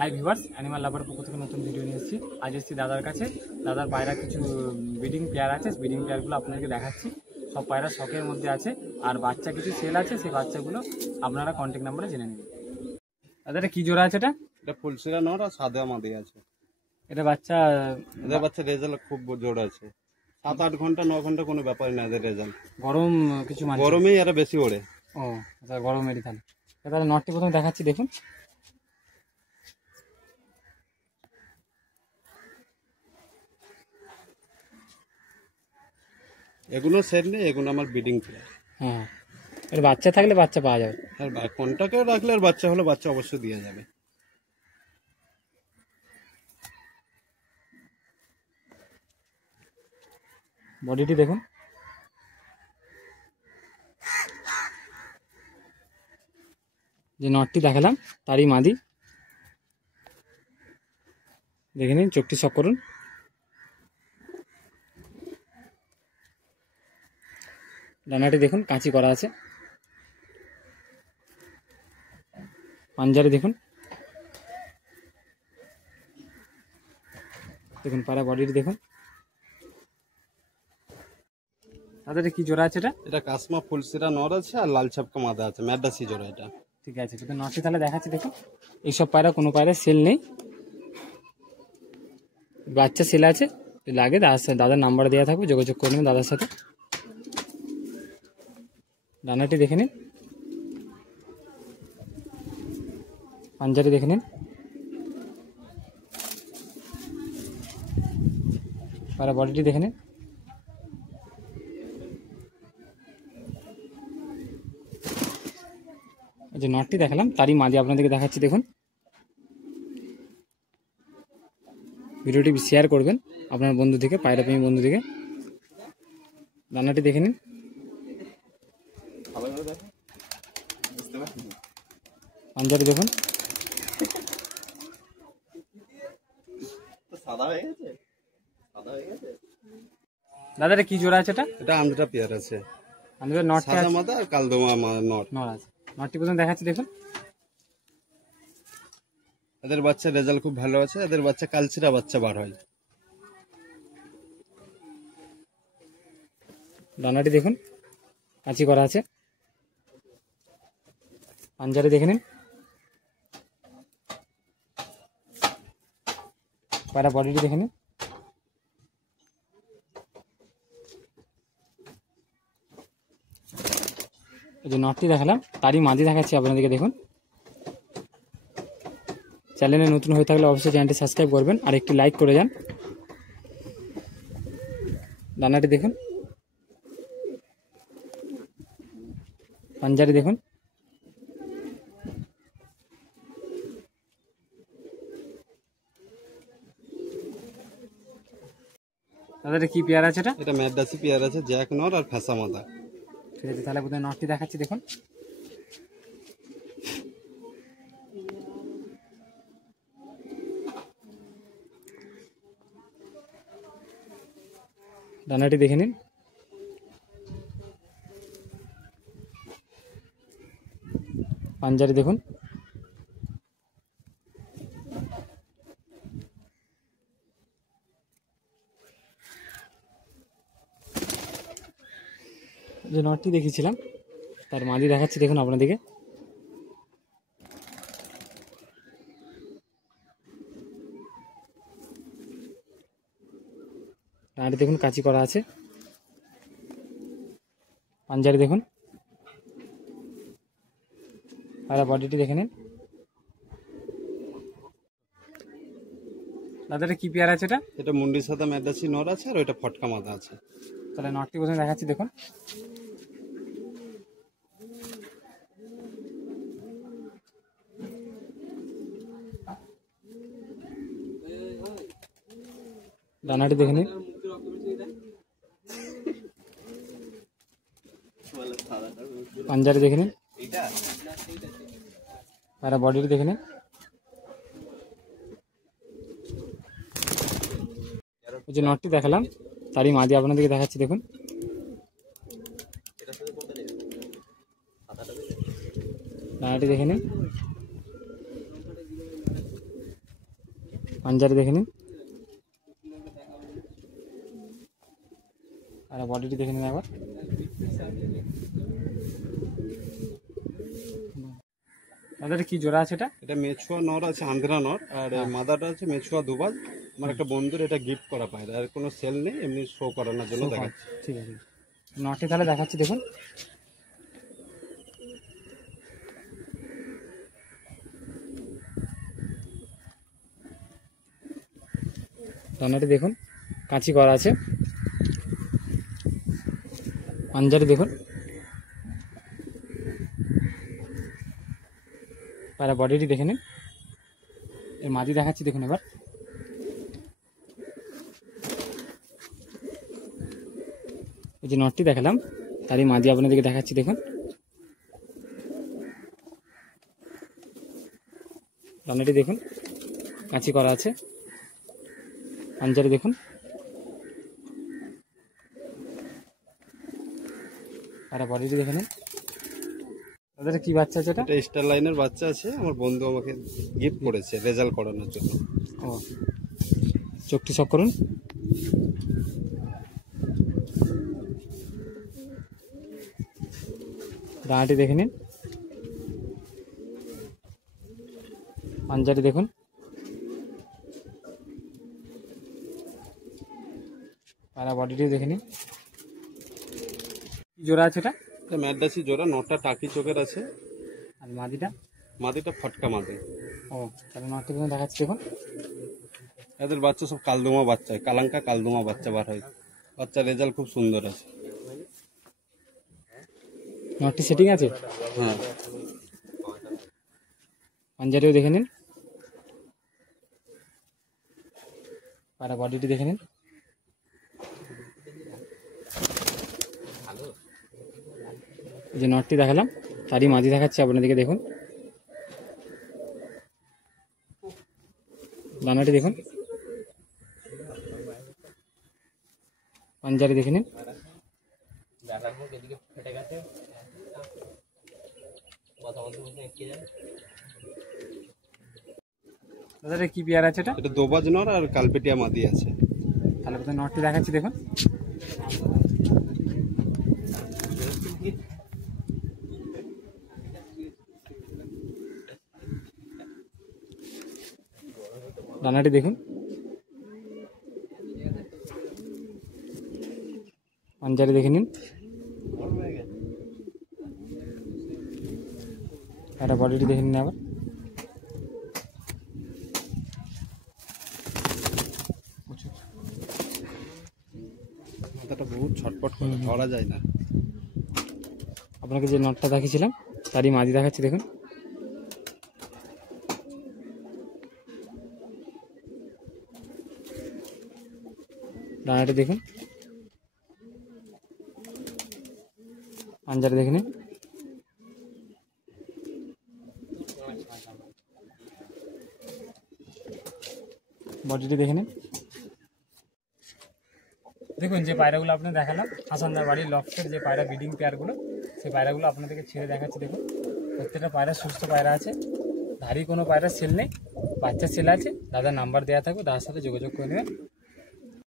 Hi viewers, animal লাভার পক্ষ থেকে নতুন ভিডিও নিয়ে এসেছি। আজ এসেছি দাদার কাছে। দাদার পায়রা কিছু ব্রিডিং পেয়ার আছে, ব্রিডিং পেয়ারগুলো আপনাদেরকে দেখাচ্ছি। সব পায়রা শখের মধ্যে আছে, আর বাচ্চা কিছু সেল আছে, সেই বাচ্চাগুলো আপনারা কন্ট্যাক্ট নাম্বারে জেনে নেবেন। দাদা এটা কি জোড়া আছে? এটা ফুলশিরা নর আর সাদা মাদি আছে। এটা বাচ্চা রেজাল্ট খুব জোর আছে। 7-8 ঘন্টা 9 ঘন্টা কোনো ব্যাপার না এদের রেজাল্ট। গরম কিছু মানে গরমেই এরা বেশি ওড়ে। ও আচ্ছা, গরমেরই তাহলে। তাহলে নটটি প্রথমে দেখাচ্ছি, দেখুন। এগুলো সেট নেই, এগুলো আমার ব্রিডিং প্লেয়ার। হ্যাঁ, এর বাচ্চা থাকলে বাচ্চা পাওয়া যাবে। আর কোনটাকেও রাখলে আর বাচ্চা হলে বাচ্চা অবশ্যই দিয়ে যাবে। বডিটি দেখুন। যে নটটি দেখালাম তারই মাদি, দেখে নিন। চোখটি শক করুন। ডানাটি দেখুন, কাঁচি করা আছে। পাঞ্জারে দেখুন, দেখুন পায়রা বডিটি দেখুন। তাদের কি জোড়া আছে? এটা কাসমা ফুলশিরা নর আছে আর লাল ছাপকা মাদা আছে, ম্যাডাসি জোড়া এটা। ঠিক আছে, কিন্তু নটটি তাহলে দেখাচ্ছি, দেখুন। এইসব পায়রা কোনো পায়রা সেল নেই, বাচ্চা সেল আছে। লাগে দাদার নাম্বার দেওয়া থাকবে, যোগাযোগ করে নেবেন দাদার সাথে। ডানাটি দেখে নিন, পাঞ্জারি দেখে নিন, পায়রা বডিটি দেখে নিন। এই যে নটটি দেখালাম তারই মাঝে আপনাদেরকে দেখাচ্ছি, দেখুন। ভিডিওটি শেয়ার করবেন আপনার বন্ধু থেকে, পায়রা প্রেমী বন্ধু থেকে। রান্নাটি দেখে নিন। পাঞ্জারি দেখুন। দাদা এটা কি জোড়া আছে? এটা আন্দ্রা পেয়ার আছে। আন্দ্রা নটটা সাদা মাদা আর কালদমা নর আছে। নটটি প্রথমে দেখাচ্ছি, দেখুন। এদের বাচ্চা রেজাল্ট খুব ভালো আছে। এদের বাচ্চা কালচিরা বাচ্চা বার হয়। ডানাটি দেখুন, কাঁচি করা আছে। পাঞ্জারি দেখে নিন, পায়রা বডিটি দেখে নিন। এই যে নটটি দেখালাম তারই মাঝে দেখাচ্ছি আপনাদেরকে, দেখুন। চ্যানেলে নতুন হয়ে থাকলে অবশ্যই চ্যানেলটি সাবস্ক্রাইব করবেন আর একটি লাইক করে যান। ডানাটি দেখুন, পাঞ্জারি দেখুন। তাদের কি পেয়ার আছে? এটা ম্যাডাসি পেয়ার আছে, জ্যাক নর আর ফেসা মাদা। ঠিক আছে, তাহলে প্রথমে নটটি দেখাচ্ছি, দেখুন। ডানাটি দেখে নিন, পাঞ্জারি দেখুন। যে নটটি দেখেছিলাম তার মাঝে দেখাচ্ছি, দেখুন আপনাদেরকে। ডানাটি দেখুন, কাঁচি করা আছে। পাঞ্জারি দেখুন, আর বডিটি দেখে নিন। দাদা কি পেয়ার আছে? এটা মুন্ডি সাদা ম্যাডাসি নর আছে আর ওইটা ফটকা মাদা আছে। তাহলে নটটি প্রথমে দেখাচ্ছি, দেখুন। ডানাটি দেখে নিন, পাঞ্জারি দেখে নিন, আর বডিটি দেখে নিন। ওই যে নটটি দেখালাম তারই মাঝে আপনাদেরকে দেখাচ্ছি, দেখুন। ডানাটি দেখে নিন, পাঞ্জারে দেখে নিন, আর বডিটি দেখে নিন একবার। দাদা কি জোড়া আছে এটা? এটা মেছুয়া নর আছে, আন্ধ্রা নর, আর মাদাটা আছে মেছুয়া দুবাজ। আমার একটা বন্ধুর এটা গিফট করা পায়রা, আর কোনো সেল নেই, এমনি শো করানোর জন্য দেখাচ্ছি। ঠিক আছে, নটে তাহলে দেখাচ্ছি দেখুন। ডানাটি দেখুন কাঁচি করা আছে, পাঞ্জারি দেখুন, পায়রা বডিটি দেখে নিন। এর মাদি দেখাচ্ছি দেখুন এবার। এই যে নটটি দেখালাম, তারই মাদি আপনাদেরকে দেখাচ্ছি দেখুন। ডানাটি দেখুন কাঁচি করা আছে, পাঞ্জারি দেখুন, আর বডিটি দেখে নিন। তাদের কি বাচ্চা আছে এটা? এটা স্টার লাইনের বাচ্চা আছে, আমার বন্ধু আমাকে গিফট করেছে রেজাল্ট করানোর জন্য। ও, চোখটি শক করুন। ডানাটি দেখে নিন, পাঞ্জারি দেখুন, আর বডিটি দেখে নিন। কি জোড়া আছে এটা? এটা ম্যাডাসি জোড়া, নটা টাকি চোখের আছে, আর মাদিটা? মাদিটা ফটকা মাদি। ও, তাহলে নটটি দেখাচ্ছি দেখুন। এদের বাচ্চা সব কালদুমা বাচ্চা, কালাঙ্কা কালদুমা বাচ্চা বার হয়। বাচ্চার রেজাল্ট খুব সুন্দর আছে। নটটি সেটিং আছে? হ্যাঁ। পাঞ্জারিও দেখে নিন, আর বডিটি দেখে নিন। এই যে নটটি দেখালাম, তারই মাদি দেখাচ্ছি আপনাদেরকে দেখুন। দানাটি দেখুন, পাঞ্জারি দেখে নিন। দাদা কি পেয়ার আছে এটা? এটা দোবাজ নর আর কালপেটিয়া মাদি আছে। তাহলে নটটি দেখাচ্ছি দেখুন। ডানাটি দেখুন, পাঞ্জারি দেখে নিন, আর বডিটি দেখে নিন আবার। মাথাটা বহুত ছটপট করে, ধরা যায় না। আপনাকে যে নটটা দেখিয়েছিলাম তারই মাদি দেখাচ্ছি দেখুন। ডানাটি দেখুন, পাঞ্জারি দেখে নিন, বডিটি দেখে নিন। দেখুন যে পায়রাগুলো আপনি দেখালাম হাসানদার বাড়ির লফটের যে পায়রা ব্রিডিং পেয়ারগুলো, সেই পায়রাগুলো আপনাদেরকে ছেড়ে দেখাচ্ছি দেখুন। প্রত্যেকটা পায়রা সুস্থ পায়রা আছে, ধারি কোনো পায়রা সেল নেই, বাচ্চা সেল আছে। দাদার নাম্বার দেওয়া থাকবে, দাদার সাথে যোগাযোগ করে নেবেন।